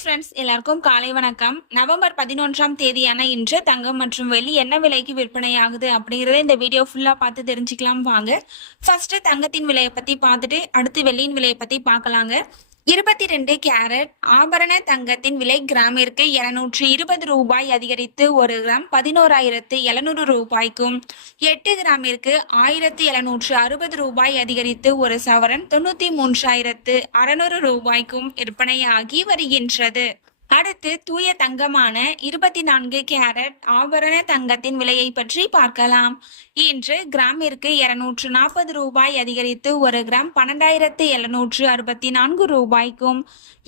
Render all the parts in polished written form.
Friends, எல்லாருக்கும் காலை வணக்கம். நவம்பர் 11ஆம் தேதியான இன்று தங்கம் மற்றும் வெள்ளி என்ன விலைக்கு விற்பனை ஆகுது அப்படிங்கறத இந்த வீடியோ ஃபுல்லா பார்த்து தெரிஞ்சுக்கலாம் வாங்க. ஃபர்ஸ்ட் தங்கத்தின் விலையை பத்தி பார்த்துட்டு அடுத்து வெள்ளியின் விலையை பத்தி பார்க்கலாங்க. 22 கேரட் ஆபரண தங்கத்தின் விலை கிராமிற்கு 220 ரூபாய் அதிகரித்து 1 கிராம் 11,700 ரூபாய்க்கும், 8 கிராமிற்கு 1,760 ரூபாய் அதிகரித்து 1 சவரன் 93,600 ரூபாய்க்கும் விற்பனையாகி வருகின்றது. அடுத்து தூய தங்கமான 24 கேரட் ஆபரண தங்கத்தின் விலையை பற்றி பார்க்கலாம். இன்று கிராமிற்கு 240 ரூபாய் அதிகரித்து 1 கிராம் 12,764 ரூபாய்க்கும்,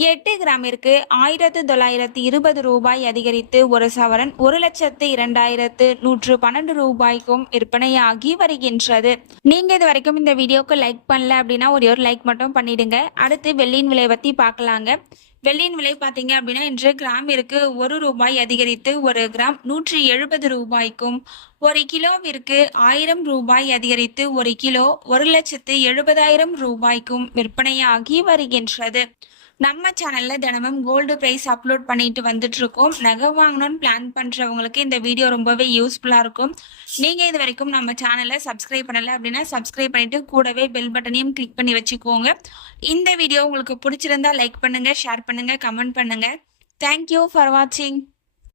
8 கிராமிற்கு 1,920 ரூபாய் அதிகரித்து 1 சவரன் 1,02,112 ரூபாய்க்கும் விற்பனையாகி வருகின்றது. நீங்க இது வரைக்கும் இந்த வீடியோக்கு லைக் பண்ணல அப்படின்னா ஒரு லைக் மட்டும் பண்ணிடுங்க. அடுத்து வெள்ளியின் விலை பத்தி பார்க்கலாங்க. வெள்ளியின் விலை பார்த்தீங்க அப்படின்னா இன்று கிராமிற்கு 1 ரூபாய் அதிகரித்து 1 கிராம் 170 ரூபாய்க்கும், 1 கிலோவிற்கு 1000 ரூபாய் அதிகரித்து 1 கிலோ 1,70,000 ரூபாய்க்கும் விற்பனையாகி வருகின்றது. நம்ம சேனல்ல தினமும் கோல்டு பிரைஸ் அப்லோட் பண்ணிட்டு வந்துட்டு இருக்கோம். நகை வாங்கணும்னு பிளான் பண்றவங்களுக்கு இந்த வீடியோ ரொம்பவே யூஸ்ஃபுல்லா இருக்கும். நீங்க இது வரைக்கும் நம்ம சேனலை சப்ஸ்கிரைப் பண்ணல அப்படின்னா சப்ஸ்கிரைப் பண்ணிட்டு கூடவே பெல் பட்டனையும் கிளிக் பண்ணி வச்சுக்கோங்க. இந்த வீடியோ உங்களுக்கு பிடிச்சிருந்தா லைக் பண்ணுங்க, ஷேர் பண்ணுங்க, கமெண்ட் பண்ணுங்க. தேங்க்யூ ஃபார் வாட்சிங்.